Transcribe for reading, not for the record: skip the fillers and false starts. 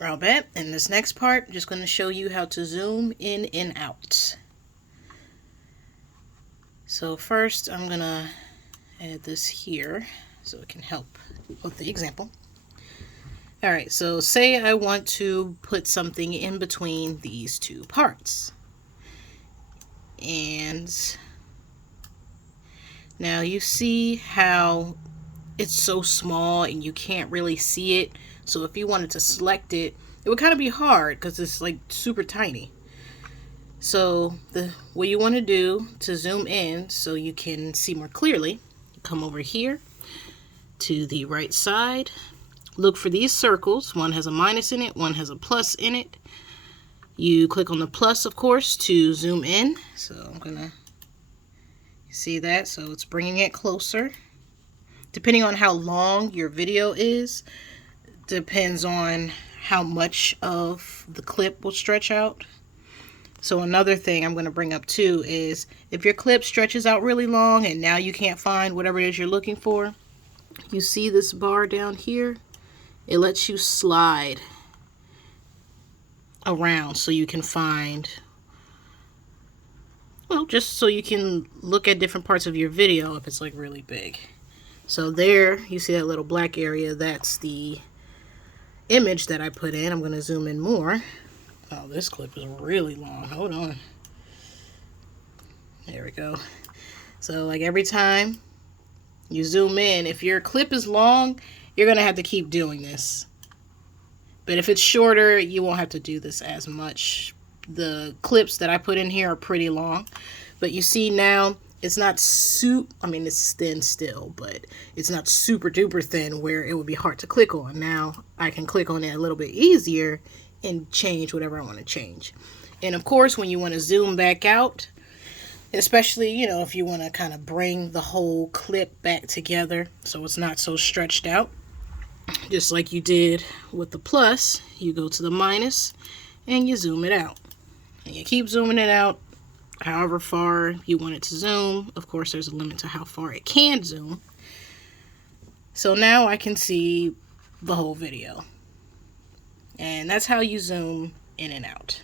Robert, in this next part, I'm just going to show you how to zoom in and out. So first I'm going to add this here so it can help with the example. Alright, so say I want to put something in between these two parts. And now you see how it's so small and you can't really see it. So if you wanted to select it, it would kind of be hard because it's like super tiny. So what you want to do to zoom in so you can see more clearly, come over here to the right side. Look for these circles. One has a minus in it, one has a plus in it. You click on the plus, of course, to zoom in. So I'm gonna see that. So it's bringing it closer. Depending on how long your video is, depends on how much of the clip will stretch out. So another thing I'm going to bring up too is if your clip stretches out really long and now you can't find whatever it is you're looking for, you see this bar down here? It lets you slide around so you can find, well, just so you can look at different parts of your video if it's like really big. So there, you see that little black area, that's the image that I put in. I'm going to zoom in more. Oh, this clip is really long. Hold on. There we go. So like every time you zoom in, if your clip is long, you're going to have to keep doing this. But if it's shorter, you won't have to do this as much. The clips that I put in here are pretty long. But you see now, it's not it's thin still, but it's not super duper thin where it would be hard to click on. Now I can click on it a little bit easier and change whatever I want to change. And of course, when you want to zoom back out, especially, if you want to kind of bring the whole clip back together so it's not so stretched out, just like you did with the plus, you go to the minus and you zoom it out. And you keep zooming it out however far you want it to zoom. Of course, there's a limit to how far it can zoom. So now I can see the whole video. And that's how you zoom in and out.